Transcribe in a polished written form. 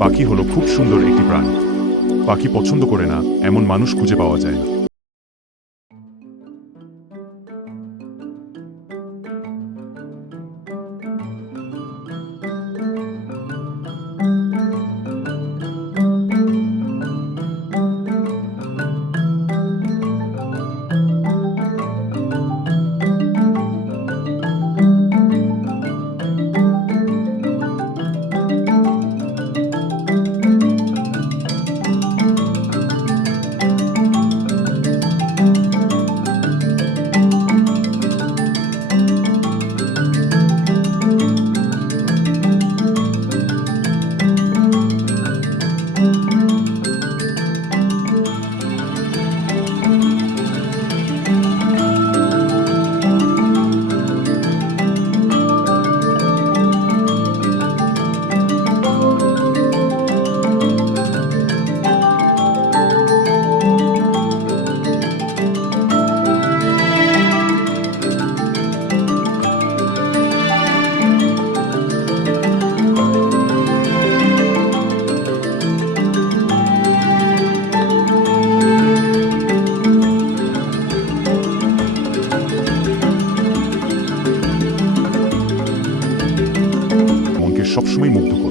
পাখি হলো খুব সুন্দর একটি প্রাণী। পাখি পছন্দ করে না এমন মানুষ খুঁজে পাওয়া যায় না। মনকে সবসময় মুগ্ধ করে।